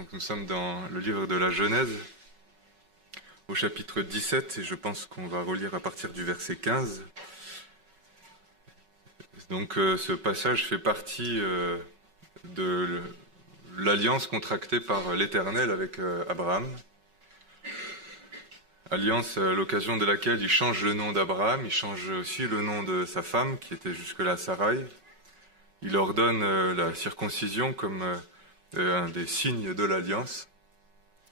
Donc nous sommes dans le livre de la Genèse, au chapitre 17, et je pense qu'on va relire à partir du verset 15. Donc ce passage fait partie de l'alliance contractée par l'Éternel avec Abraham. Alliance à l'occasion de laquelle il change le nom d'Abraham, il change aussi le nom de sa femme, qui était jusque-là Sarai. Il ordonne la circoncision comme un des signes de l'alliance.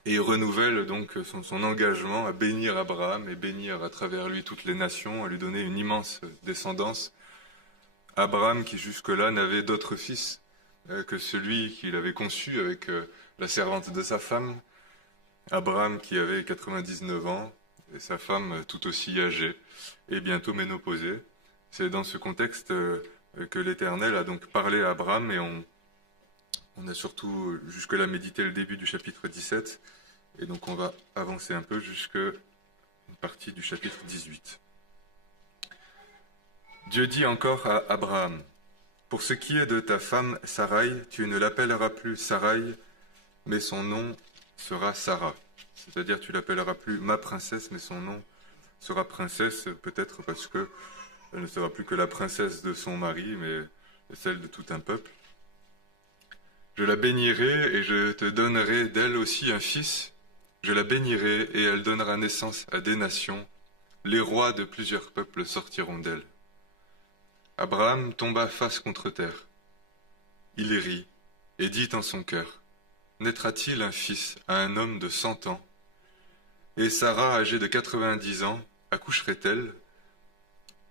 Et il renouvelle donc son engagement à bénir Abraham et bénir à travers lui toutes les nations, à lui donner une immense descendance. Abraham qui jusque-là n'avait d'autre fils que celui qu'il avait conçu avec la servante de sa femme. Abraham qui avait 99 ans et sa femme tout aussi âgée et bientôt ménopausée. C'est dans ce contexte que l'Éternel a donc parlé à Abraham et on a surtout jusque-là médité le début du chapitre 17 et donc on va avancer un peu jusqu'à une partie du chapitre 18. Dieu dit encore à Abraham, « Pour ce qui est de ta femme Sarai, tu ne l'appelleras plus Sarai, mais son nom sera Sarah. » C'est-à-dire tu l'appelleras plus ma princesse, mais son nom sera princesse, peut-être parce que elle ne sera plus que la princesse de son mari, mais celle de tout un peuple. Je la bénirai et je te donnerai d'elle aussi un fils. Je la bénirai et elle donnera naissance à des nations. Les rois de plusieurs peuples sortiront d'elle. Abraham tomba face contre terre. Il rit et dit en son cœur, naîtra-t-il un fils à un homme de 100 ans? Et Sarah, âgée de 90 ans, accoucherait-elle?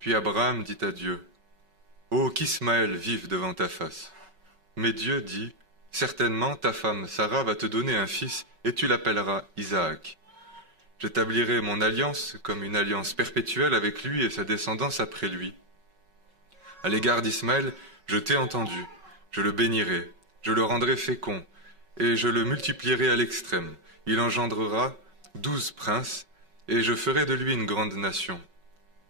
Puis Abraham dit à Dieu, ô qu'Ismaël vive devant ta face. Mais Dieu dit, certainement ta femme Sarah va te donner un fils et tu l'appelleras Isaac. J'établirai mon alliance comme une alliance perpétuelle avec lui et sa descendance après lui. À l'égard d'Ismaël, je t'ai entendu, je le bénirai, je le rendrai fécond, et je le multiplierai à l'extrême. Il engendrera 12 princes, et je ferai de lui une grande nation.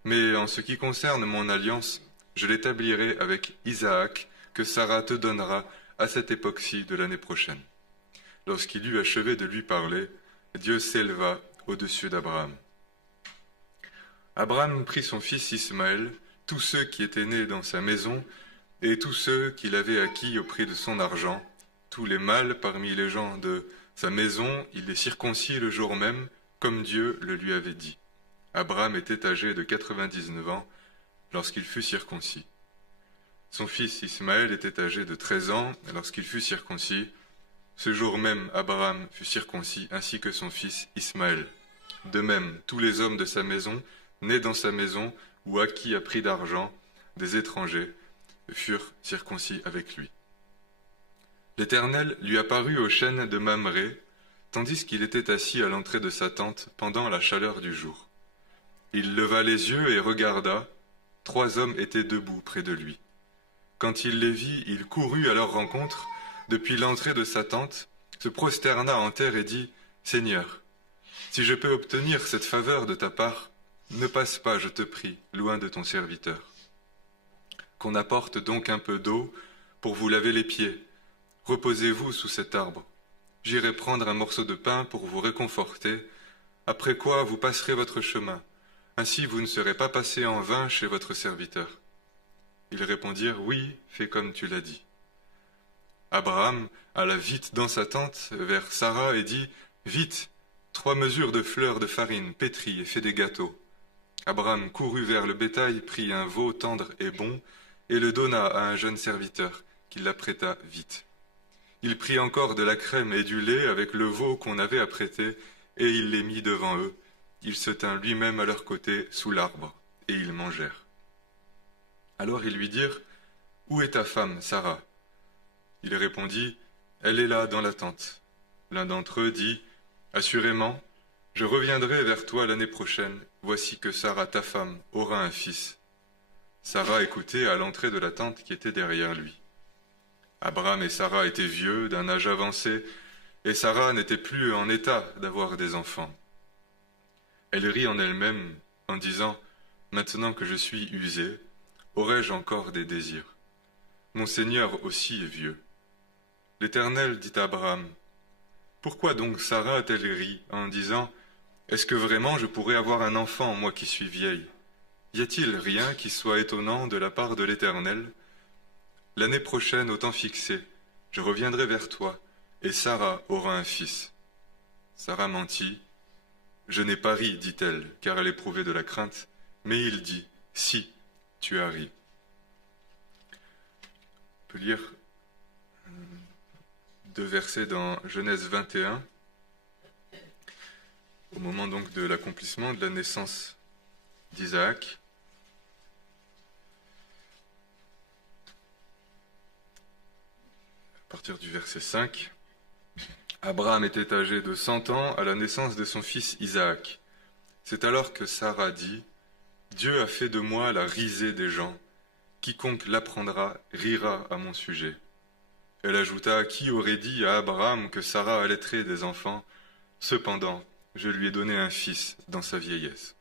Mais en ce qui concerne mon alliance, je l'établirai avec Isaac, que Sarah te donnera à cette époque-ci de l'année prochaine. Lorsqu'il eut achevé de lui parler, Dieu s'éleva au-dessus d'Abraham. Abraham prit son fils Ismaël, tous ceux qui étaient nés dans sa maison, et tous ceux qu'il avait acquis au prix de son argent, tous les mâles parmi les gens de sa maison, il les circoncit le jour même, comme Dieu le lui avait dit. Abraham était âgé de 99 ans lorsqu'il fut circoncis. Son fils Ismaël était âgé de 13 ans lorsqu'il fut circoncis. Ce jour même, Abraham fut circoncis ainsi que son fils Ismaël. De même, tous les hommes de sa maison, nés dans sa maison ou acquis à prix d'argent, des étrangers, furent circoncis avec lui. L'Éternel lui apparut au chêne de Mamré, tandis qu'il était assis à l'entrée de sa tente pendant la chaleur du jour. Il leva les yeux et regarda, 3 hommes étaient debout près de lui. Quand il les vit, il courut à leur rencontre, depuis l'entrée de sa tente, se prosterna en terre et dit, « Seigneur, si je peux obtenir cette faveur de ta part, ne passe pas, je te prie, loin de ton serviteur. Qu'on apporte donc un peu d'eau pour vous laver les pieds. Reposez-vous sous cet arbre. J'irai prendre un morceau de pain pour vous réconforter, après quoi vous passerez votre chemin. Ainsi vous ne serez pas passé en vain chez votre serviteur. » Ils répondirent, « Oui, fais comme tu l'as dit. » Abraham alla vite dans sa tente vers Sarah et dit, « Vite, 3 mesures de fleurs de farine pétrie et fais des gâteaux. » Abraham courut vers le bétail, prit un veau tendre et bon, et le donna à un jeune serviteur, qui l'apprêta vite. Il prit encore de la crème et du lait avec le veau qu'on avait apprêté, et il les mit devant eux. Il se tint lui-même à leur côté sous l'arbre, et ils mangèrent. Alors ils lui dirent, « Où est ta femme, Sarah ?» Il répondit, « Elle est là dans la tente. » L'un d'entre eux dit, « Assurément, je reviendrai vers toi l'année prochaine. Voici que Sarah, ta femme, aura un fils. » Sarah écoutait à l'entrée de la tente qui était derrière lui. Abraham et Sarah étaient vieux, d'un âge avancé, et Sarah n'était plus en état d'avoir des enfants. Elle rit en elle-même en disant, « Maintenant que je suis usée, aurai-je encore des désirs? Mon Seigneur aussi est vieux. » L'Éternel dit à Abraham, Pourquoi donc Sarah a-t-elle ri en disant « Est-ce que vraiment je pourrais avoir un enfant, moi qui suis vieille ?» Y a-t-il rien qui soit étonnant de la part de l'Éternel? L'année prochaine, au temps fixé, je reviendrai vers toi, et Sarah aura un fils. Sarah mentit. Je n'ai pas ri, dit-elle, car elle éprouvait de la crainte. Mais il dit, si, tu as ri. On peut lire 2 versets dans Genèse 21, au moment donc de l'accomplissement de la naissance d'Isaac. À partir du verset 5, Abraham était âgé de 100 ans à la naissance de son fils Isaac. C'est alors que Sarah dit, « Dieu a fait de moi la risée des gens. Quiconque l'apprendra rira à mon sujet. » Elle ajouta, « Qui aurait dit à Abraham que Sarah allaiterait des enfants? Cependant, je lui ai donné un fils dans sa vieillesse. »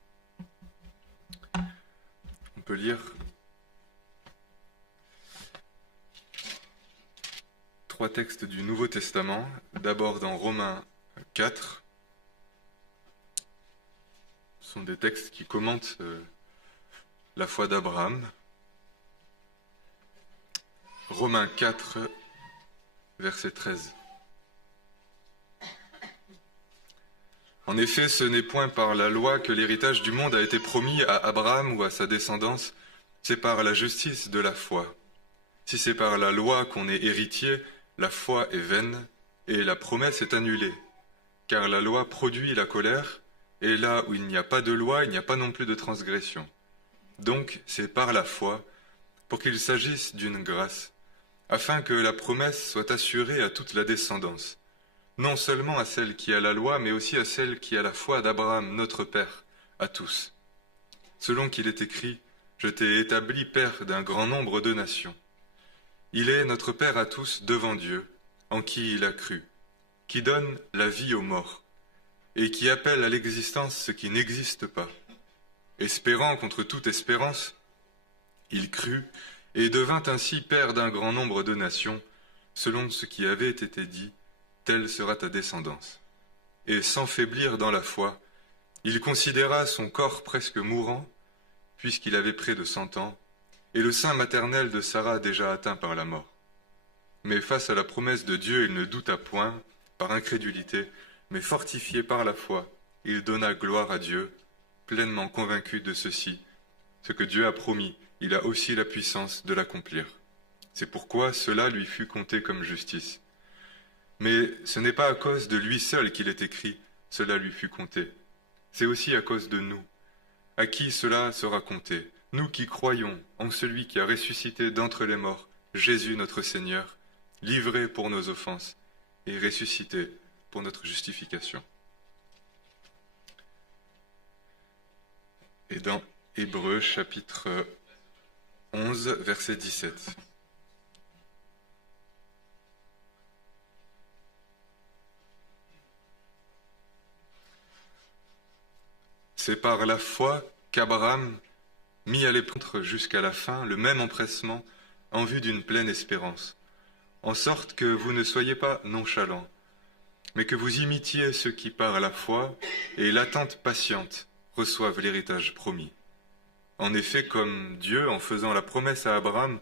On peut lire 3 textes du Nouveau Testament, d'abord dans Romains 4. Ce sont des textes qui commentent la foi d'Abraham. Romains 4, verset 13. En effet, ce n'est point par la loi que l'héritage du monde a été promis à Abraham ou à sa descendance, c'est par la justice de la foi. Si c'est par la loi qu'on est héritier, la foi est vaine et la promesse est annulée, car la loi produit la colère, et là où il n'y a pas de loi, il n'y a pas non plus de transgression. Donc c'est par la foi, pour qu'il s'agisse d'une grâce, afin que la promesse soit assurée à toute la descendance, non seulement à celle qui a la loi, mais aussi à celle qui a la foi d'Abraham, notre Père, à tous. Selon qu'il est écrit, « Je t'ai établi Père d'un grand nombre de nations. » Il est notre Père à tous devant Dieu, en qui il a cru, qui donne la vie aux morts, et qui appelle à l'existence ce qui n'existe pas. Espérant contre toute espérance, il crut et devint ainsi Père d'un grand nombre de nations, selon ce qui avait été dit, telle sera ta descendance. Et sans faiblir dans la foi, il considéra son corps presque mourant, puisqu'il avait près de 100 ans, et le sein maternel de Sarah déjà atteint par la mort. Mais face à la promesse de Dieu, il ne douta point, par incrédulité, mais fortifié par la foi, il donna gloire à Dieu, pleinement convaincu de ceci. Ce que Dieu a promis, il a aussi la puissance de l'accomplir. C'est pourquoi cela lui fut compté comme justice. Mais ce n'est pas à cause de lui seul qu'il est écrit, cela lui fut compté. C'est aussi à cause de nous, à qui cela sera compté. Nous qui croyons en celui qui a ressuscité d'entre les morts, Jésus notre Seigneur, livré pour nos offenses et ressuscité pour notre justification. Et dans Hébreux chapitre 11, verset 17. C'est par la foi qu'Abraham mit à l'épreuve jusqu'à la fin le même empressement en vue d'une pleine espérance, en sorte que vous ne soyez pas nonchalants, mais que vous imitiez ceux qui par la foi et l'attente patiente reçoivent l'héritage promis. En effet, comme Dieu, en faisant la promesse à Abraham,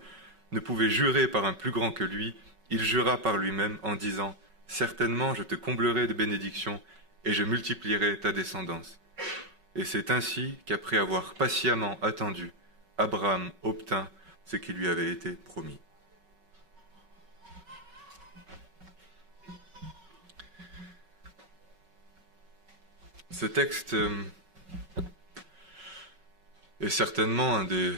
ne pouvait jurer par un plus grand que lui, il jura par lui-même en disant « Certainement je te comblerai de bénédictions et je multiplierai ta descendance. » Et c'est ainsi qu'après avoir patiemment attendu, Abraham obtint ce qui lui avait été promis. Ce texte est certainement un des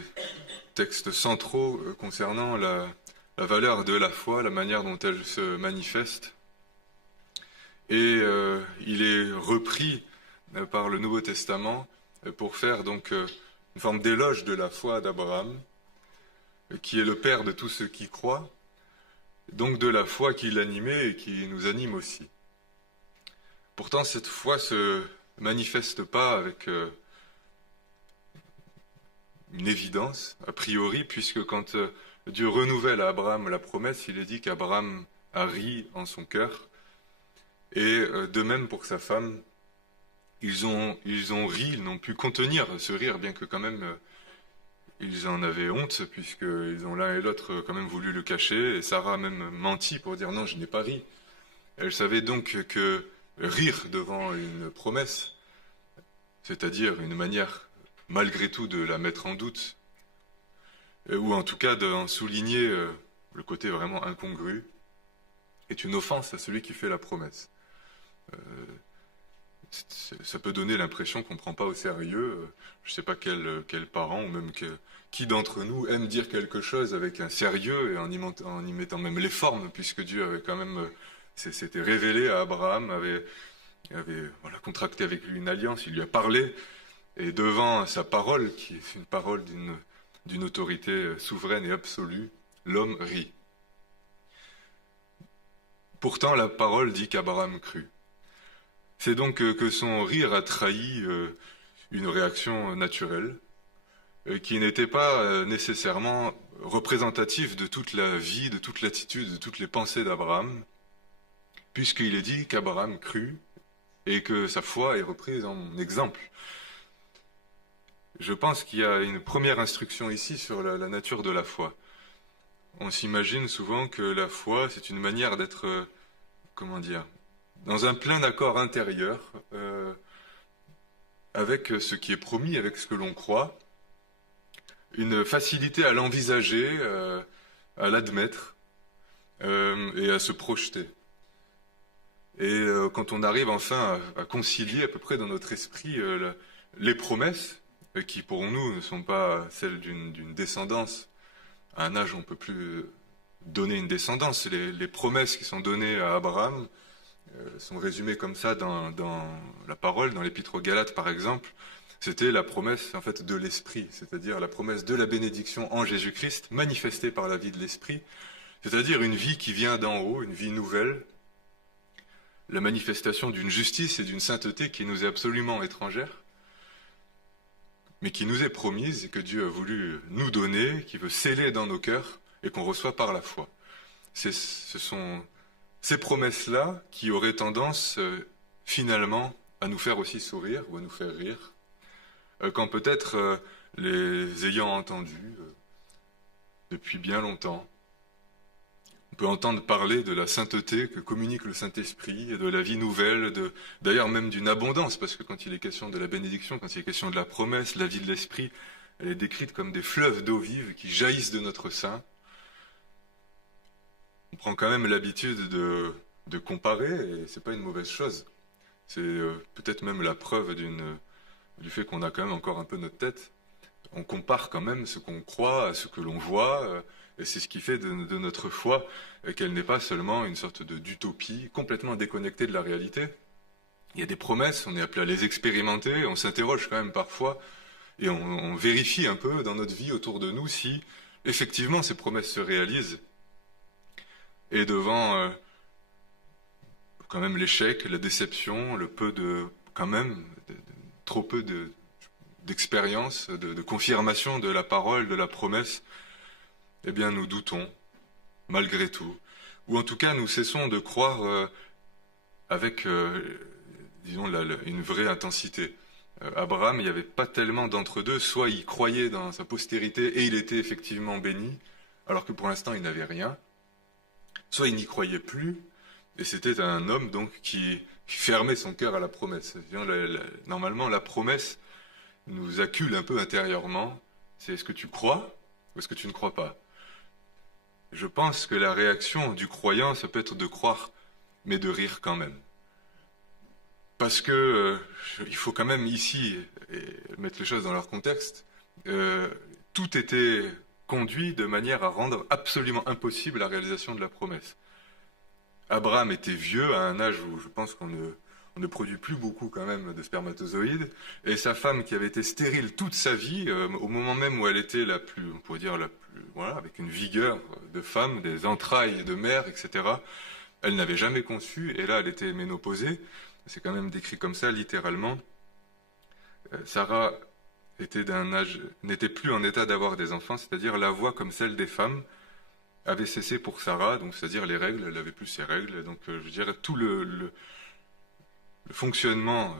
textes centraux concernant la valeur de la foi, la manière dont elle se manifeste. Et il est repris par le Nouveau Testament pour faire donc une forme d'éloge de la foi d'Abraham, qui est le père de tous ceux qui croient, donc de la foi qui l'animait et qui nous anime aussi. Pourtant, cette foi se manifeste pas avec une évidence, a priori, puisque quand Dieu renouvelle à Abraham la promesse, il est dit qu'Abraham a ri en son cœur, Et de même pour sa femme, ils ont ri, ils n'ont pu contenir ce rire, bien que quand même ils en avaient honte, puisqu'ils ont l'un et l'autre quand même voulu le cacher, et Sarah a même menti pour dire non, je n'ai pas ri. Elle savait donc que rire devant une promesse, c'est-à-dire une manière malgré tout de la mettre en doute, ou en tout cas d'en souligner le côté vraiment incongru, est une offense à celui qui fait la promesse. Euh, Ça peut donner l'impression qu'on ne prend pas au sérieux. Je ne sais pas quel parent ou même qui d'entre nous aime dire quelque chose avec un sérieux et en y mettant même les formes, puisque Dieu avait quand même s'était révélé à Abraham, avait voilà, contracté avec lui une alliance, il lui a parlé, et devant sa parole, qui est une parole d'une autorité souveraine et absolue, l'homme rit. Pourtant, la parole dit qu'Abraham crut. C'est donc que son rire a trahi une réaction naturelle, qui n'était pas nécessairement représentative de toute la vie, de toute l'attitude, de toutes les pensées d'Abraham, puisqu'il est dit qu'Abraham crut et que sa foi est reprise en exemple. Je pense qu'il y a une première instruction ici sur la nature de la foi. On s'imagine souvent que la foi, c'est une manière d'être, comment dire, dans un plein accord intérieur avec ce qui est promis, avec ce que l'on croit, une facilité à l'envisager, à l'admettre et à se projeter. Et quand on arrive enfin à concilier à peu près dans notre esprit les promesses, qui pour nous ne sont pas celles d'une descendance, à un âge où on ne peut plus donner une descendance, les promesses qui sont données à Abraham, sont résumés comme ça dans la parole, dans l'Épître aux Galates par exemple, c'était la promesse en fait de l'Esprit, c'est-à-dire la promesse de la bénédiction en Jésus-Christ, manifestée par la vie de l'Esprit, c'est-à-dire une vie qui vient d'en haut, une vie nouvelle, la manifestation d'une justice et d'une sainteté qui nous est absolument étrangère, mais qui nous est promise et que Dieu a voulu nous donner, qui veut sceller dans nos cœurs et qu'on reçoit par la foi. Ce sont ces promesses-là qui auraient tendance finalement à nous faire aussi sourire ou à nous faire rire, quand peut-être les ayant entendus depuis bien longtemps, on peut entendre parler de la sainteté que communique le Saint-Esprit, de la vie nouvelle, d'ailleurs même d'une abondance, parce que quand il est question de la bénédiction, quand il est question de la promesse, la vie de l'Esprit, elle est décrite comme des fleuves d'eau vive qui jaillissent de notre sein. On prend quand même l'habitude de comparer, et c'est pas une mauvaise chose. C'est peut-être même la preuve du fait qu'on a quand même encore un peu notre tête. On compare quand même ce qu'on croit à ce que l'on voit, et c'est ce qui fait de notre foi qu'elle n'est pas seulement une sorte d'utopie complètement déconnectée de la réalité. Il y a des promesses, on est appelé à les expérimenter, on s'interroge quand même parfois, et on vérifie un peu dans notre vie autour de nous si effectivement ces promesses se réalisent. Et devant quand même l'échec, la déception, le peu quand même, trop peu d'expérience, de confirmation de la parole, de la promesse, eh bien nous doutons, malgré tout. Ou en tout cas, nous cessons de croire avec, disons, une vraie intensité. Abraham, il n'y avait pas tellement d'entre-deux, soit il croyait dans sa postérité et il était effectivement béni, alors que pour l'instant il n'avait rien, soit il n'y croyait plus, et c'était un homme donc qui fermait son cœur à la promesse. Normalement, la promesse nous accule un peu intérieurement. C'est est-ce que tu crois ou est-ce que tu ne crois pas? Je pense que la réaction du croyant, ça peut être de croire, mais de rire quand même. Parce que il faut quand même ici mettre les choses dans leur contexte. Tout était conduit de manière à rendre absolument impossible la réalisation de la promesse. Abraham était vieux, à un âge où je pense qu'on ne produit plus beaucoup quand même de spermatozoïdes, et sa femme qui avait été stérile toute sa vie, au moment même où elle était la plus, on pourrait dire la plus, voilà, avec une vigueur de femme, des entrailles de mère, etc., elle n'avait jamais conçu, et là elle était ménopausée, c'est quand même décrit comme ça, littéralement. Sarah était d'un âge, n'était plus en état d'avoir des enfants, c'est-à-dire la voix comme celle des femmes avait cessé pour Sarah, donc c'est-à-dire les règles, elle n'avait plus ses règles, donc je dirais tout le fonctionnement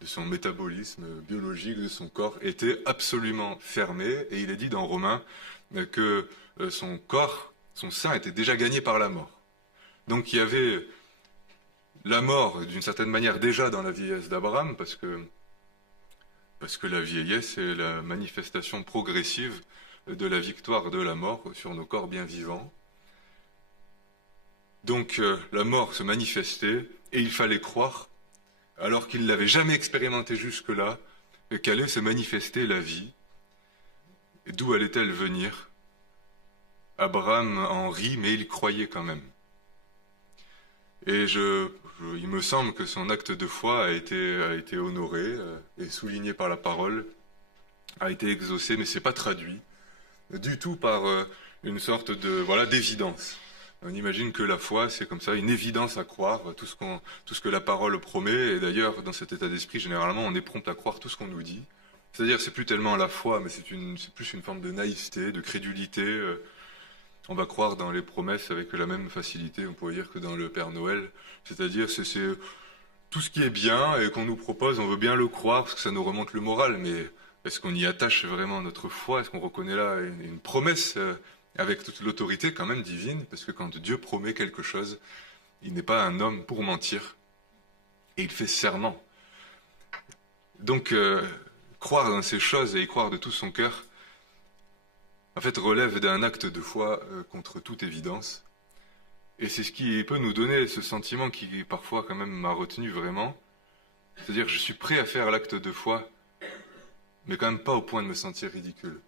de son métabolisme biologique, de son corps, était absolument fermé. Et il est dit dans Romains que son corps, son sein, était déjà gagné par la mort. Donc il y avait la mort, d'une certaine manière, déjà dans la vieillesse d'Abraham, parce que la vieillesse est la manifestation progressive de la victoire de la mort sur nos corps bien vivants. Donc la mort se manifestait, et il fallait croire, alors qu'il ne l'avait jamais expérimenté jusque-là, qu'allait se manifester la vie. Et d'où allait-elle venir? Abraham en rit, mais il croyait quand même. Et il me semble que son acte de foi a été honoré et souligné par la parole, a été exaucé, mais c'est pas traduit du tout par une sorte d'évidence. On imagine que la foi, c'est comme ça, une évidence à croire, tout ce que la parole promet. Et d'ailleurs, dans cet état d'esprit, généralement, on est prompt à croire tout ce qu'on nous dit. C'est-à-dire, c'est plus tellement la foi, mais c'est plus une forme de naïveté, de crédulité. On va croire dans les promesses avec la même facilité, on pourrait dire, que dans le Père Noël. C'est-à-dire, c'est tout ce qui est bien et qu'on nous propose, on veut bien le croire parce que ça nous remonte le moral. Mais est-ce qu'on y attache vraiment notre foi? Est-ce qu'on reconnaît là une promesse avec toute l'autorité quand même divine? Parce que quand Dieu promet quelque chose, il n'est pas un homme pour mentir. Et il fait serment. Donc, croire dans ces choses et y croire de tout son cœur, en fait, relève d'un acte de foi contre toute évidence. Et c'est ce qui peut nous donner ce sentiment qui, parfois, quand même, m'a retenu vraiment. C'est-à-dire, je suis prêt à faire l'acte de foi, mais quand même pas au point de me sentir ridicule.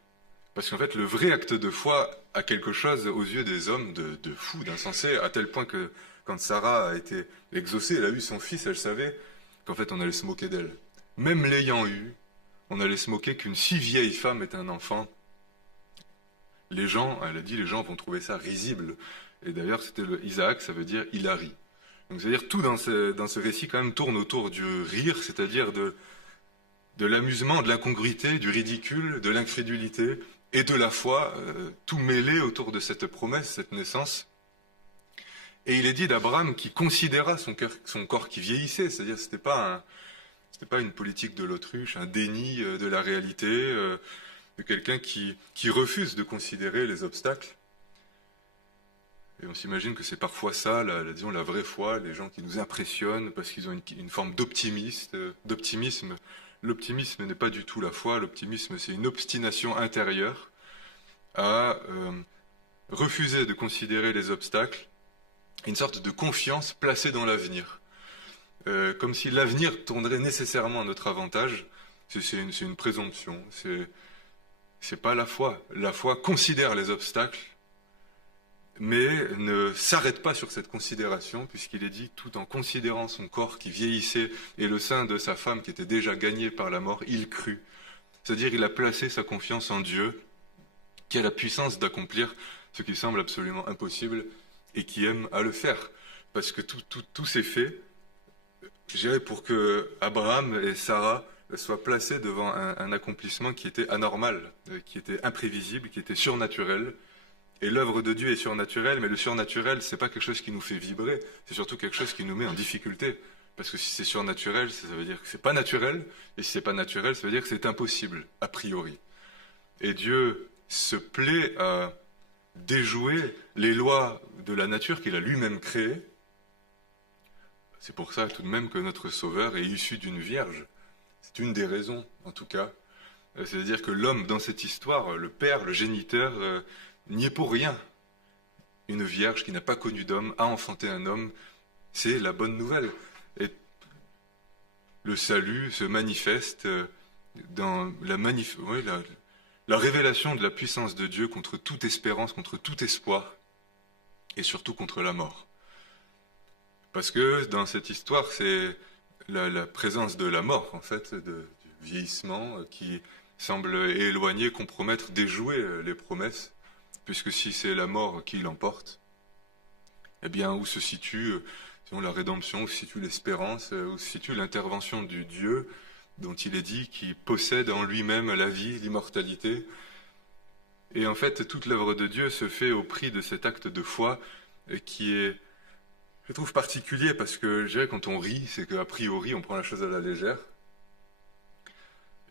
Parce qu'en fait, le vrai acte de foi a quelque chose aux yeux des hommes de fou, d'insensé, à tel point que quand Sarah a été exaucée, elle a eu son fils, elle savait qu'en fait, on allait se moquer d'elle. Même l'ayant eu, on allait se moquer qu'une si vieille femme ait un enfant. Les gens, elle a dit, les gens vont trouver ça risible. Et d'ailleurs, Isaac, ça veut dire Hilari. Donc, c'est-à-dire, tout dans ce récit, quand même, tourne autour du rire, c'est-à-dire de l'amusement, de l'incongruité, du ridicule, de l'incrédulité et de la foi, tout mêlé autour de cette promesse, cette naissance. Et il est dit d'Abraham qui considéra son corps qui vieillissait, c'est-à-dire, c'était pas une politique de l'autruche, un déni de la réalité, de quelqu'un qui refuse de considérer les obstacles. Et on s'imagine que c'est parfois ça, disons, la vraie foi, les gens qui nous impressionnent parce qu'ils ont une forme d'optimisme. L'optimisme n'est pas du tout la foi, l'optimisme c'est une obstination intérieure à refuser de considérer les obstacles, une sorte de confiance placée dans l'avenir. Comme si l'avenir tournerait nécessairement à notre avantage. C'est une présomption, c'est pas la foi. La foi considère les obstacles, mais ne s'arrête pas sur cette considération, puisqu'il est dit, tout en considérant son corps qui vieillissait et le sein de sa femme qui était déjà gagné par la mort, il crut. C'est-à-dire, il a placé sa confiance en Dieu, qui a la puissance d'accomplir ce qui semble absolument impossible et qui aime à le faire. Parce que tout s'est fait, je dirais, pour que Abraham et Sarah soient placés devant un accomplissement qui était anormal, qui était imprévisible, qui était surnaturel. Et l'œuvre de Dieu est surnaturelle, mais le surnaturel, c'est pas quelque chose qui nous fait vibrer, c'est surtout quelque chose qui nous met en difficulté. Parce que si c'est surnaturel, ça veut dire que c'est pas naturel, et si c'est pas naturel, ça veut dire que c'est impossible, a priori. Et Dieu se plaît à déjouer les lois de la nature qu'il a lui-même créées. C'est pour ça tout de même que notre Sauveur est issu d'une vierge. C'est une des raisons, en tout cas. C'est-à-dire que l'homme, dans cette histoire, le père, le géniteur, n'y est pour rien. Une vierge qui n'a pas connu d'homme a enfanté un homme, c'est la bonne nouvelle. Et le salut se manifeste dans la révélation de la puissance de Dieu contre toute espérance, contre tout espoir, et surtout contre la mort. Parce que dans cette histoire, c'est la présence de la mort, en fait, du vieillissement, qui semble éloigner, compromettre, déjouer les promesses. Puisque si c'est la mort qui l'emporte, eh bien, où se situe la rédemption, où se situe l'espérance, où se situe l'intervention du Dieu dont il est dit qu'il possède en lui-même la vie, l'immortalité. Et en fait, toute l'œuvre de Dieu se fait au prix de cet acte de foi qui est je trouve particulier parce que je dirais quand on rit, c'est qu'a priori on prend la chose à la légère.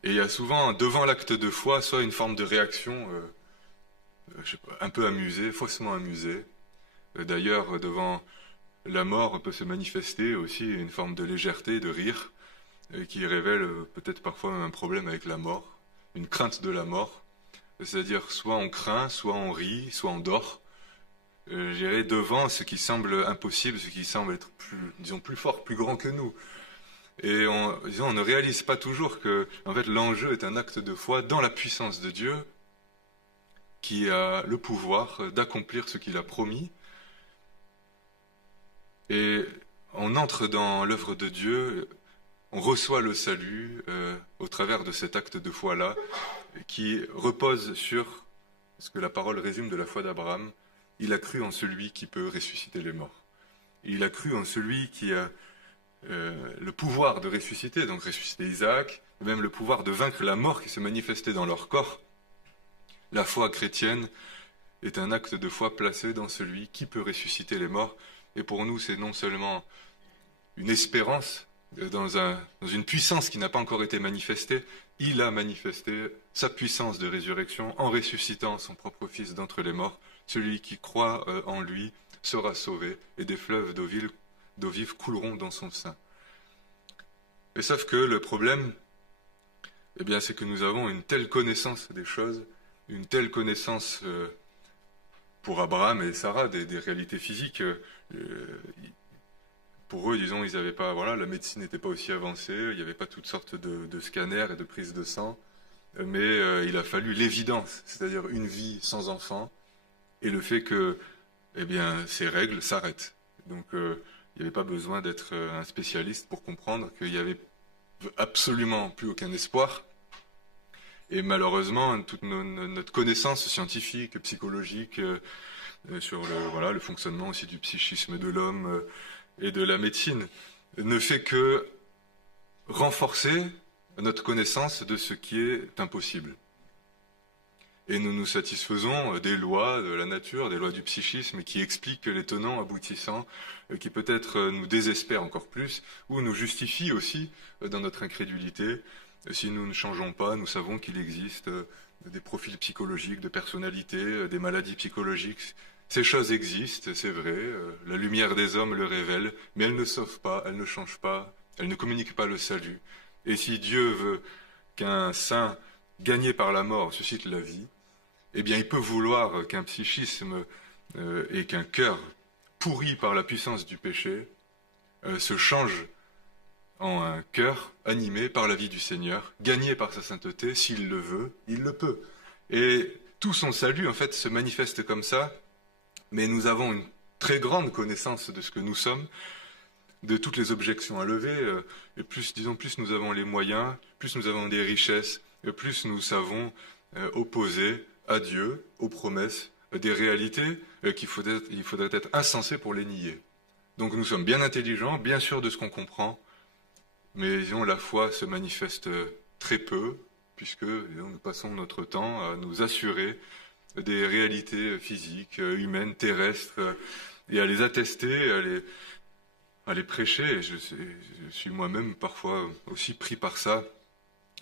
Et il y a souvent devant l'acte de foi soit une forme de réaction, je sais pas, un peu amusée, faussement amusée. D'ailleurs, devant la mort peut se manifester aussi une forme de légèreté, de rire, qui révèle peut-être parfois un problème avec la mort, une crainte de la mort. C'est-à-dire soit on craint, soit on rit, soit on dort. Je dirais devant ce qui semble impossible, ce qui semble être plus, disons, plus fort, plus grand que nous. Et disons, on ne réalise pas toujours que, en fait, l'enjeu est un acte de foi dans la puissance de Dieu, qui a le pouvoir d'accomplir ce qu'il a promis. Et on entre dans l'œuvre de Dieu, on reçoit le salut au travers de cet acte de foi-là, qui repose sur ce que la parole résume de la foi d'Abraham. Il a cru en celui qui peut ressusciter les morts. Il a cru en celui qui a le pouvoir de ressusciter, donc ressusciter Isaac, et même le pouvoir de vaincre la mort qui se manifestait dans leur corps. La foi chrétienne est un acte de foi placé dans celui qui peut ressusciter les morts. Et pour nous, c'est non seulement une espérance dans une puissance qui n'a pas encore été manifestée, il a manifesté sa puissance de résurrection en ressuscitant son propre Fils d'entre les morts. Celui qui croit en lui sera sauvé, et des fleuves d'eau vive couleront dans son sein. Et sauf que le problème, eh bien, c'est que nous avons une telle connaissance des choses, une telle connaissance pour Abraham et Sarah des réalités physiques. Pour eux, disons, ils n'avaient pas, voilà, la médecine n'était pas aussi avancée, il n'y avait pas toutes sortes de scanners et de prises de sang, mais il a fallu l'évidence, c'est-à-dire une vie sans enfant, et le fait que, eh bien, ces règles s'arrêtent. Donc, il n'y avait pas besoin d'être un spécialiste pour comprendre qu'il n'y avait absolument plus aucun espoir. Et malheureusement, toute notre connaissance scientifique, psychologique, sur le fonctionnement aussi du psychisme de l'homme et de la médecine, ne fait que renforcer notre connaissance de ce qui est impossible. Et nous nous satisfaisons des lois de la nature, des lois du psychisme qui expliquent les tenants aboutissants, qui peut-être nous désespèrent encore plus, ou nous justifient aussi dans notre incrédulité. Si nous ne changeons pas, nous savons qu'il existe des profils psychologiques, de personnalités, des maladies psychologiques. Ces choses existent, c'est vrai, la lumière des hommes le révèle, mais elles ne sauvent pas, elles ne changent pas, elles ne communiquent pas le salut. Et si Dieu veut qu'un saint gagné par la mort suscite la vie, eh bien il peut vouloir qu'un psychisme et qu'un cœur pourri par la puissance du péché se change en un cœur animé par la vie du Seigneur, gagné par sa sainteté. S'il le veut, il le peut. Et tout son salut, en fait, se manifeste comme ça, mais nous avons une très grande connaissance de ce que nous sommes, de toutes les objections à lever, et plus, disons, plus nous avons les moyens, plus nous avons des richesses, et plus nous savons opposer à Dieu, aux promesses, des réalités il faudrait être insensé pour les nier. Donc nous sommes bien intelligents, bien sûrs de ce qu'on comprend, mais disons, la foi se manifeste très peu, puisque disons, nous passons notre temps à nous assurer des réalités physiques, humaines, terrestres, et à les attester, à les prêcher. Et je suis moi-même parfois aussi pris par ça,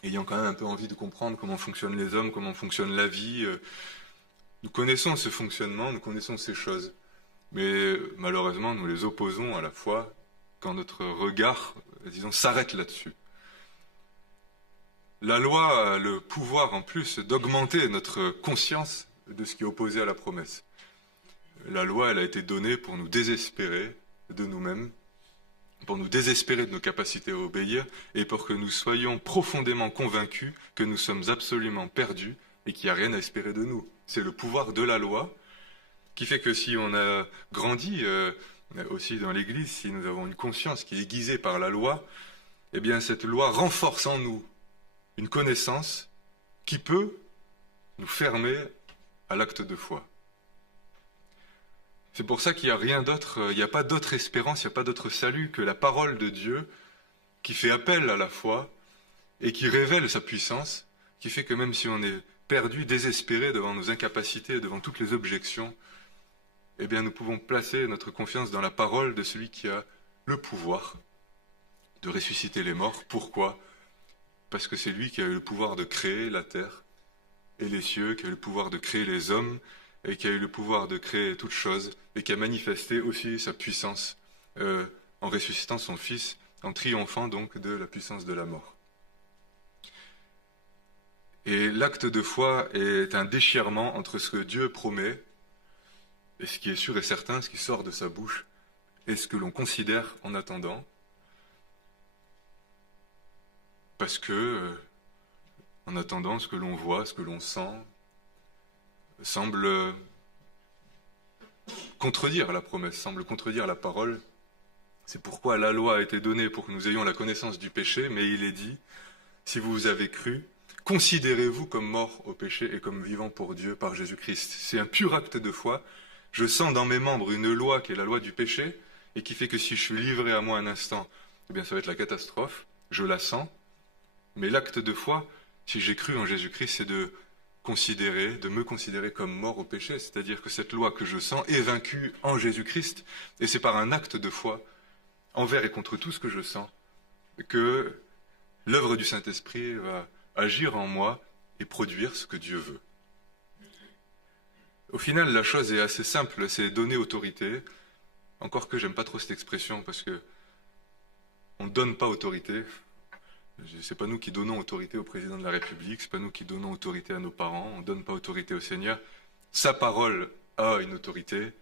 ayant quand même un peu envie de comprendre comment fonctionnent les hommes, comment fonctionne la vie. Nous connaissons ce fonctionnement, nous connaissons ces choses, mais malheureusement nous les opposons à la foi quand notre regard, disons, s'arrête là-dessus. La loi a le pouvoir en plus d'augmenter notre conscience de ce qui est opposé à la promesse. La loi, elle a été donnée pour nous désespérer de nous-mêmes, pour nous désespérer de nos capacités à obéir, et pour que nous soyons profondément convaincus que nous sommes absolument perdus et qu'il n'y a rien à espérer de nous. C'est le pouvoir de la loi qui fait que si on a grandi aussi dans l'Église, si nous avons une conscience qui est aiguisée par la loi, eh bien cette loi renforce en nous une connaissance qui peut nous fermer à l'acte de foi. C'est pour ça qu'il n'y a rien d'autre, il n'y a pas d'autre espérance, il n'y a pas d'autre salut que la parole de Dieu qui fait appel à la foi et qui révèle sa puissance, qui fait que même si on est perdu, désespéré devant nos incapacités, devant toutes les objections, eh bien nous pouvons placer notre confiance dans la parole de celui qui a le pouvoir de ressusciter les morts. Pourquoi ? Parce que c'est lui qui a eu le pouvoir de créer la terre et les cieux, qui a eu le pouvoir de créer les hommes, et qui a eu le pouvoir de créer toutes choses, et qui a manifesté aussi sa puissance en ressuscitant son Fils, en triomphant donc de la puissance de la mort. Et l'acte de foi est un déchirement entre ce que Dieu promet, et ce qui est sûr et certain, ce qui sort de sa bouche, et ce que l'on considère en attendant, parce que, en attendant, ce que l'on voit, ce que l'on sent, semble contredire la promesse, semble contredire la parole. C'est pourquoi la loi a été donnée pour que nous ayons la connaissance du péché, mais il est dit, si vous avez cru, considérez-vous comme mort au péché et comme vivant pour Dieu par Jésus-Christ. C'est un pur acte de foi. Je sens dans mes membres une loi qui est la loi du péché, et qui fait que si je suis livré à moi un instant, eh bien ça va être la catastrophe, je la sens. Mais l'acte de foi, si j'ai cru en Jésus-Christ, c'est de me considérer comme mort au péché, c'est-à-dire que cette loi que je sens est vaincue en Jésus-Christ, et c'est par un acte de foi, envers et contre tout ce que je sens, que l'œuvre du Saint-Esprit va agir en moi et produire ce que Dieu veut. Au final, la chose est assez simple, c'est donner autorité, encore que j'aime pas trop cette expression, parce que on ne donne pas autorité. C'est pas nous qui donnons autorité au président de la République, c'est pas nous qui donnons autorité à nos parents, on ne donne pas autorité au Seigneur. Sa parole a une autorité,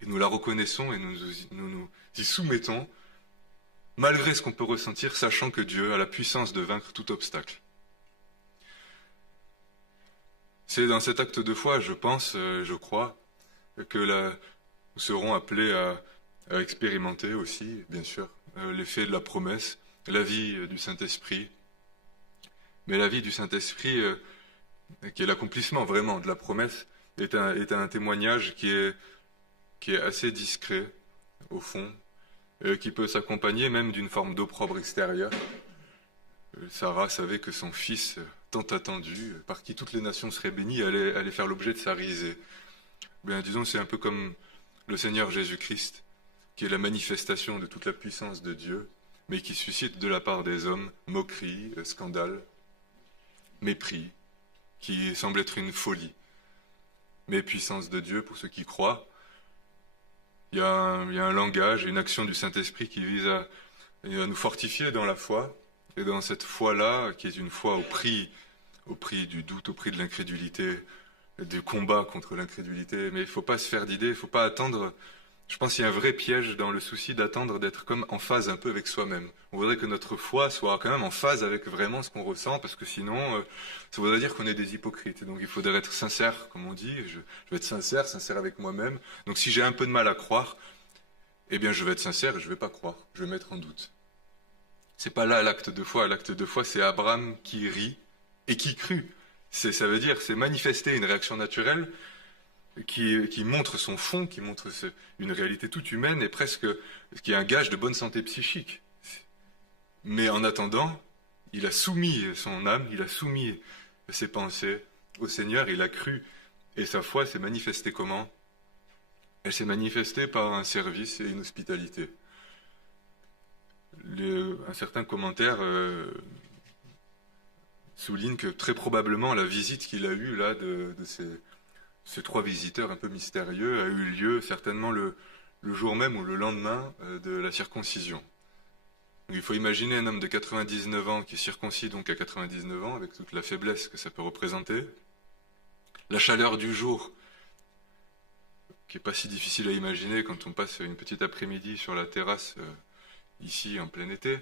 et nous la reconnaissons et nous y soumettons, malgré ce qu'on peut ressentir, sachant que Dieu a la puissance de vaincre tout obstacle. C'est dans cet acte de foi, je pense, je crois, que nous serons appelés à expérimenter aussi, bien sûr, l'effet de la promesse, la vie du Saint-Esprit. Mais la vie du Saint-Esprit, qui est l'accomplissement vraiment de la promesse, est un témoignage qui est assez discret, au fond, qui peut s'accompagner même d'une forme d'opprobre extérieure. Sarah savait que son fils, tant attendu, par qui toutes les nations seraient bénies, allait faire l'objet de sa risée. Bien, disons, c'est un peu comme le Seigneur Jésus-Christ, qui est la manifestation de toute la puissance de Dieu, mais qui suscite de la part des hommes moquerie, scandale, mépris, qui semble être une folie. Mais puissance de Dieu pour ceux qui croient. Il y a un langage, une action du Saint-Esprit qui vise à nous fortifier dans la foi, et dans cette foi-là, qui est une foi au prix du doute, au prix de l'incrédulité, du combat contre l'incrédulité. Mais il ne faut pas se faire d'idées, il ne faut pas attendre. Je pense qu'il y a un vrai piège dans le souci d'attendre d'être comme en phase un peu avec soi-même. On voudrait que notre foi soit quand même en phase avec vraiment ce qu'on ressent, parce que sinon, ça voudrait dire qu'on est des hypocrites. Donc il faudrait être sincère, comme on dit. Je vais être sincère avec moi-même. Donc si j'ai un peu de mal à croire, eh bien je vais être sincère et je ne vais pas croire. Je vais mettre en doute. C'est pas là l'acte de foi. L'acte de foi, c'est Abraham qui rit et qui crut. Ça veut dire, c'est manifester une réaction naturelle qui montre son fond, qui montre une réalité toute humaine et presque qui est un gage de bonne santé psychique. Mais en attendant, il a soumis son âme, il a soumis ses pensées au Seigneur, il a cru. Et sa foi s'est manifestée comment ? Elle s'est manifestée par un service et une hospitalité. Un certain commentaire souligne que très probablement la visite qu'il a eue là de ces trois visiteurs un peu mystérieux a eu lieu certainement le jour même ou le lendemain de la circoncision. Donc, il faut imaginer un homme de 99 ans qui est circoncis donc à 99 ans avec toute la faiblesse que ça peut représenter, la chaleur du jour qui n'est pas si difficile à imaginer quand on passe une petite après-midi sur la terrasse ici en plein été.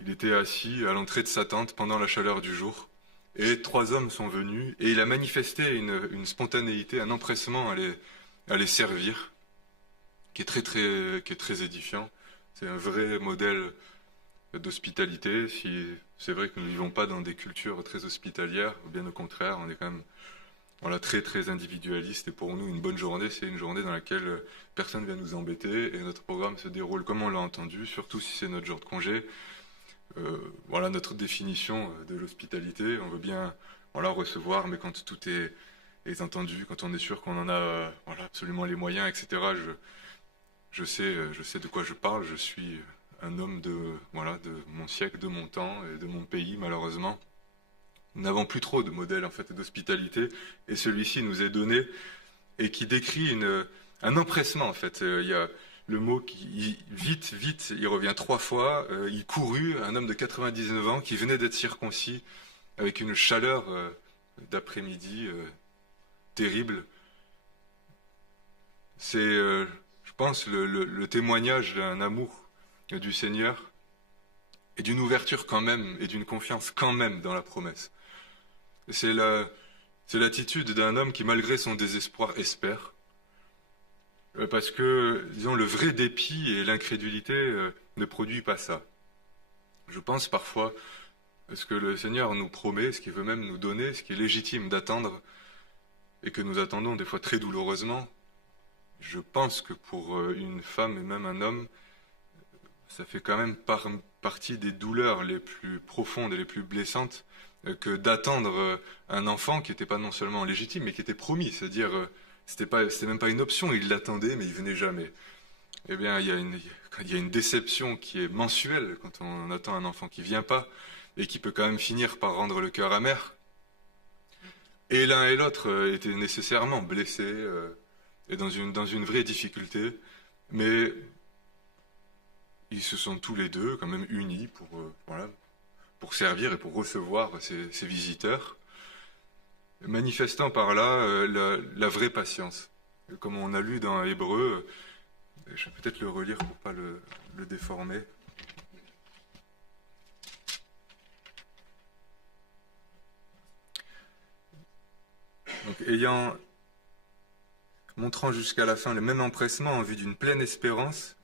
Il était assis à l'entrée de sa tente pendant la chaleur du jour. Et trois hommes sont venus et il a manifesté une spontanéité, un empressement à les servir, qui est très édifiant. C'est un vrai modèle d'hospitalité. C'est vrai que nous ne vivons pas dans des cultures très hospitalières, bien au contraire, on est quand même très individualiste. Et pour nous, une bonne journée, c'est une journée dans laquelle personne ne vient nous embêter et notre programme se déroule comme on l'a entendu, surtout si c'est notre jour de congé. Voilà notre définition de l'hospitalité. On veut bien recevoir, mais quand tout est les entendus, quand on est sûr qu'on en a voilà, absolument les moyens, etc. Je sais de quoi je parle. Je suis un homme voilà, de mon siècle, de mon temps et de mon pays, malheureusement. Nous n'avons plus trop de modèles en fait d'hospitalité, et celui-ci nous est donné et qui décrit un empressement en fait. Il y a le mot vite, vite, il revient 3 fois. Il courut, un homme de 99 ans qui venait d'être circoncis avec une chaleur d'après-midi terrible. C'est, je pense, le témoignage d'un amour du Seigneur et d'une ouverture quand même et d'une confiance quand même dans la promesse. C'est l'attitude d'un homme qui, malgré son désespoir, espère. Parce que, disons, le vrai dépit et l'incrédulité ne produit pas ça. Je pense parfois ce que le Seigneur nous promet, ce qu'il veut même nous donner, ce qui est légitime d'attendre, et que nous attendons des fois très douloureusement. Je pense que pour une femme et même un homme, ça fait quand même partie des douleurs les plus profondes et les plus blessantes que d'attendre un enfant qui n'était pas non seulement légitime, mais qui était promis. C'est-à-dire, c'était même pas une option, il l'attendait, mais il venait jamais. Eh bien, il y a une déception qui est mensuelle quand on attend un enfant qui vient pas, et qui peut quand même finir par rendre le cœur amer. Et l'un et l'autre étaient nécessairement blessés et dans une vraie difficulté, mais ils se sont tous les deux quand même unis voilà, pour servir et pour recevoir ces visiteurs, manifestant par là la vraie patience. Comme on a lu dans Hébreu, je vais peut-être le relire pour pas le déformer. Donc, montrant jusqu'à la fin le même empressement en vue d'une pleine espérance,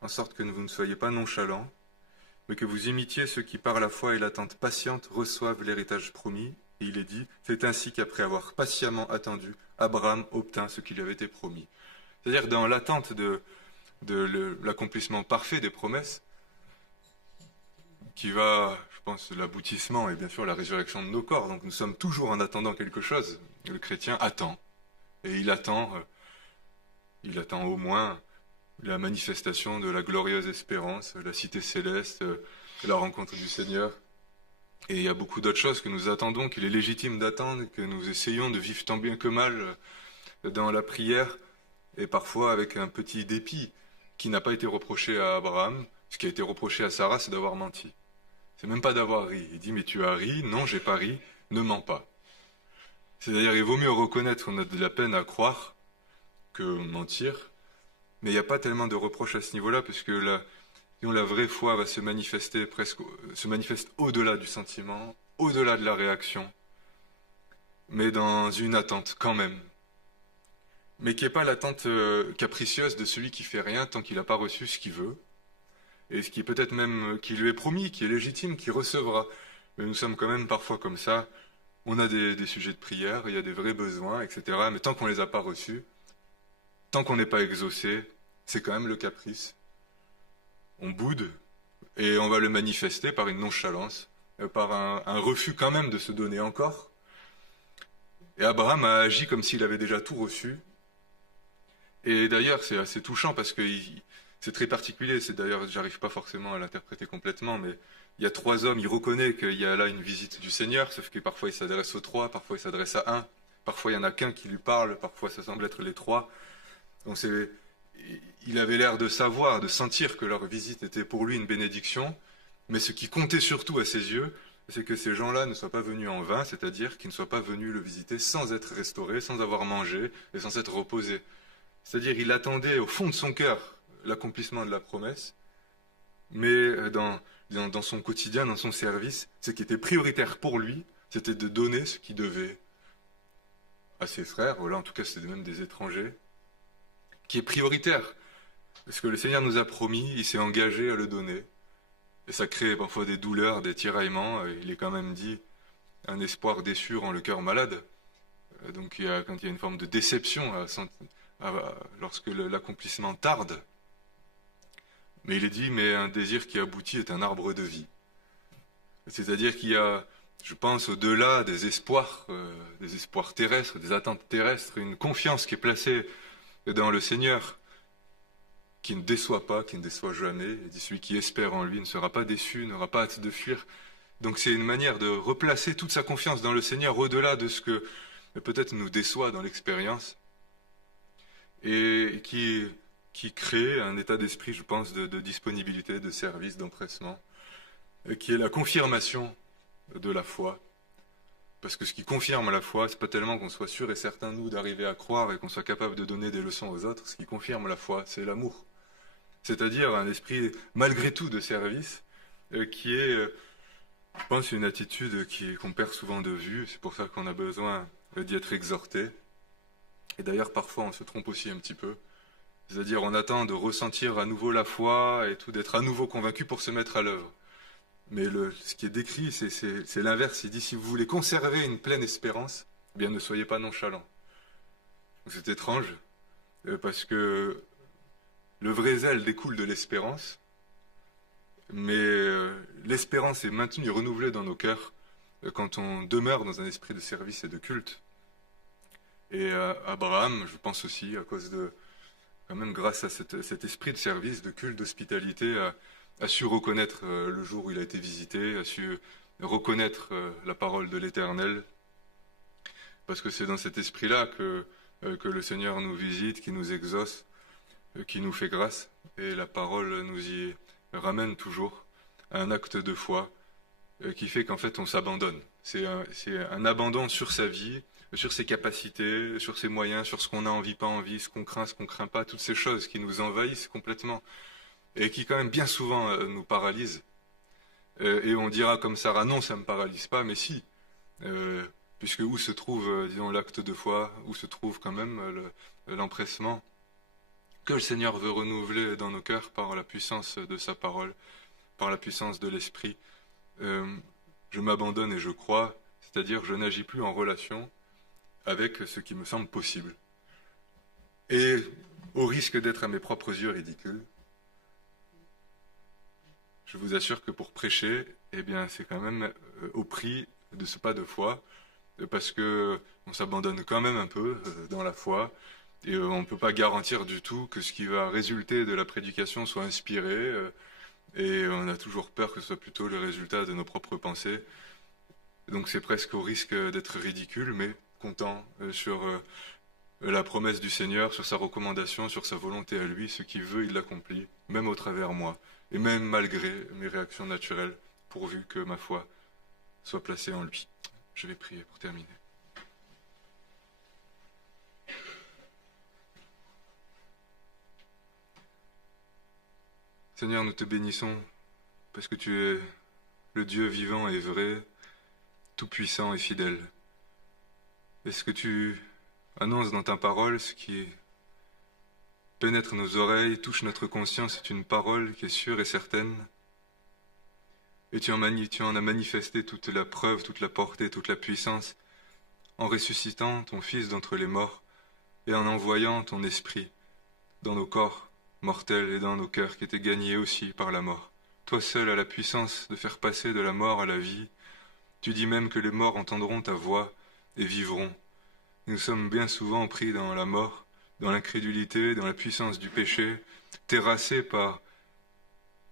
en sorte que vous ne soyez pas nonchalants, mais que vous imitiez ceux qui par la foi et l'attente patiente reçoivent l'héritage promis. Et il est dit, c'est ainsi qu'après avoir patiemment attendu, Abraham obtint ce qui lui avait été promis. C'est-à-dire dans l'attente de l'accomplissement parfait des promesses, qui va, je pense, l'aboutissement et bien sûr la résurrection de nos corps. Donc nous sommes toujours en attendant quelque chose. Le chrétien attend. Et il attend au moins la manifestation de la glorieuse espérance, la cité céleste, la rencontre du Seigneur. Et il y a beaucoup d'autres choses que nous attendons, qu'il est légitime d'attendre, que nous essayons de vivre tant bien que mal dans la prière, et parfois avec un petit dépit qui n'a pas été reproché à Abraham. Ce qui a été reproché à Sarah, c'est d'avoir menti. C'est même pas d'avoir ri. Il dit, mais tu as ri, non, j'ai pas ri, ne mens pas. C'est-à-dire, il vaut mieux reconnaître qu'on a de la peine à croire que mentir, mais il n'y a pas tellement de reproches à ce niveau-là, parce que la vraie foi va se manifeste au-delà du sentiment, au-delà de la réaction, mais dans une attente quand même. Mais qui n'est pas l'attente capricieuse de celui qui fait rien tant qu'il n'a pas reçu ce qu'il veut, et ce qui est peut-être même qui lui est promis, qui est légitime, qui recevra. Mais nous sommes quand même parfois comme ça. On a des sujets de prière, il y a des vrais besoins, etc. Mais tant qu'on ne les a pas reçus, tant qu'on n'est pas exaucé, c'est quand même le caprice. On boude et on va le manifester par une nonchalance, par un refus quand même de se donner encore. Et Abraham a agi comme s'il avait déjà tout reçu. Et d'ailleurs, c'est assez touchant parce que c'est très particulier. C'est d'ailleurs, j'arrive pas forcément à l'interpréter complètement, mais il y a 3 hommes. Il reconnaît qu'il y a là une visite du Seigneur, sauf que parfois il s'adresse aux 3, parfois il s'adresse à un, parfois il y en a qu'un qui lui parle, parfois ça semble être les 3. Donc il avait l'air de savoir, de sentir que leur visite était pour lui une bénédiction, mais ce qui comptait surtout à ses yeux, c'est que ces gens-là ne soient pas venus en vain, c'est-à-dire qu'ils ne soient pas venus le visiter sans être restaurés, sans avoir mangé et sans s'être reposés. C'est-à-dire il attendait au fond de son cœur l'accomplissement de la promesse, mais dans son quotidien, dans son service, ce qui était prioritaire pour lui, c'était de donner ce qu'il devait à ses frères, voilà, en tout cas c'était même des étrangers, qui est prioritaire. Parce que le Seigneur nous a promis, il s'est engagé à le donner. Et ça crée parfois des douleurs, des tiraillements. Il est quand même dit, un espoir déçu rend le cœur malade. Donc quand il y a une forme de déception lorsque l'accomplissement tarde. Mais il est dit, mais un désir qui aboutit est un arbre de vie. C'est-à-dire qu'il y a je pense au-delà des espoirs terrestres, des attentes terrestres, une confiance qui est placée dans le Seigneur, qui ne déçoit pas, qui ne déçoit jamais. Il dit celui qui espère en lui ne sera pas déçu, n'aura pas hâte de fuir. Donc c'est une manière de replacer toute sa confiance dans le Seigneur au-delà de ce que peut-être nous déçoit dans l'expérience, et qui crée un état d'esprit, je pense, de disponibilité, de service, d'empressement, qui est la confirmation de la foi. Parce que ce qui confirme la foi, c'est pas tellement qu'on soit sûr et certain, nous, d'arriver à croire et qu'on soit capable de donner des leçons aux autres. Ce qui confirme la foi, c'est l'amour. C'est-à-dire un esprit, malgré tout, de service, qui est, je pense, une attitude qu'on perd souvent de vue. C'est pour ça qu'on a besoin d'y être exhorté. Et d'ailleurs, parfois, on se trompe aussi un petit peu. C'est-à-dire, on attend de ressentir à nouveau la foi et tout, d'être à nouveau convaincu pour se mettre à l'œuvre. Mais ce qui est décrit, c'est l'inverse. Il dit, si vous voulez conserver une pleine espérance, eh bien, ne soyez pas nonchalants. C'est étrange, parce que le vrai zèle découle de l'espérance, mais l'espérance est maintenue et renouvelée dans nos cœurs quand on demeure dans un esprit de service et de culte. Et Abraham, je pense aussi, à cause de, quand même grâce à cet esprit de service, de culte, d'hospitalité, a su reconnaître le jour où il a été visité, a su reconnaître la parole de l'Éternel, parce que c'est dans cet esprit-là que le Seigneur nous visite, qui nous exauce, qui nous fait grâce, et la parole nous y ramène toujours à un acte de foi qui fait qu'en fait on s'abandonne. C'est un abandon sur sa vie, sur ses capacités, sur ses moyens, sur ce qu'on a envie, pas envie, ce qu'on craint pas, toutes ces choses qui nous envahissent complètement et qui quand même bien souvent nous paralysent. Et on dira comme Sarah, non, ça ne me paralyse pas, mais si, puisque où se trouve, disons, l'acte de foi, où se trouve quand même l'empressement que le Seigneur veut renouveler dans nos cœurs par la puissance de sa parole, par la puissance de l'Esprit. Je m'abandonne et je crois, c'est-à-dire je n'agis plus en relation avec ce qui me semble possible. Et au risque d'être à mes propres yeux ridicule, je vous assure que pour prêcher, eh bien, c'est quand même au prix de ce pas de foi, parce que on s'abandonne quand même un peu dans la foi, et on ne peut pas garantir du tout que ce qui va résulter de la prédication soit inspiré, et on a toujours peur que ce soit plutôt le résultat de nos propres pensées. Donc c'est presque au risque d'être ridicule, mais comptant sur la promesse du Seigneur, sur sa recommandation, sur sa volonté à lui, ce qu'il veut, il l'accomplit, même au travers moi, et même malgré mes réactions naturelles, pourvu que ma foi soit placée en lui. Je vais prier pour terminer. Seigneur, nous te bénissons parce que tu es le Dieu vivant et vrai, tout-puissant et fidèle. Et ce que tu annonces dans ta parole, ce qui pénètre nos oreilles, touche notre conscience, c'est une parole qui est sûre et certaine. Et tu en as manifesté toute la preuve, toute la portée, toute la puissance, en ressuscitant ton Fils d'entre les morts et en envoyant ton Esprit dans nos corps mortels et dans nos cœurs qui étaient gagnés aussi par la mort. Toi seul as la puissance de faire passer de la mort à la vie. Tu dis même que les morts entendront ta voix et vivront. Nous sommes bien souvent pris dans la mort, dans l'incrédulité, dans la puissance du péché, terrassés par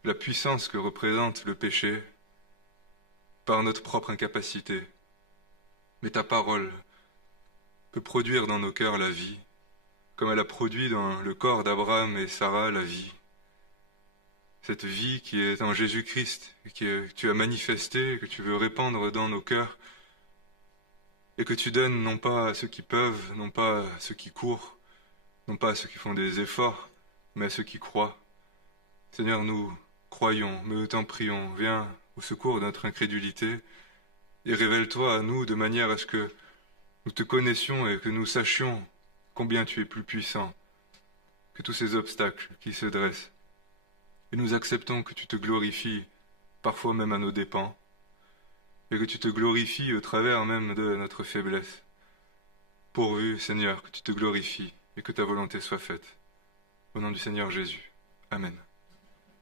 la puissance que représente le péché, par notre propre incapacité. Mais ta parole peut produire dans nos cœurs la vie, comme elle a produit dans le corps d'Abraham et Sarah la vie. Cette vie qui est en Jésus-Christ, que tu as manifestée, que tu veux répandre dans nos cœurs, et que tu donnes non pas à ceux qui peuvent, non pas à ceux qui courent, non pas à ceux qui font des efforts, mais à ceux qui croient. Seigneur, nous croyons, mais nous t'en prions, viens au secours de notre incrédulité, et révèle-toi à nous de manière à ce que nous te connaissions et que nous sachions combien tu es plus puissant que tous ces obstacles qui se dressent. Et nous acceptons que tu te glorifies, parfois même à nos dépens, et que tu te glorifies au travers même de notre faiblesse. Pourvu, Seigneur, que tu te glorifies et que ta volonté soit faite. Au nom du Seigneur Jésus. Amen.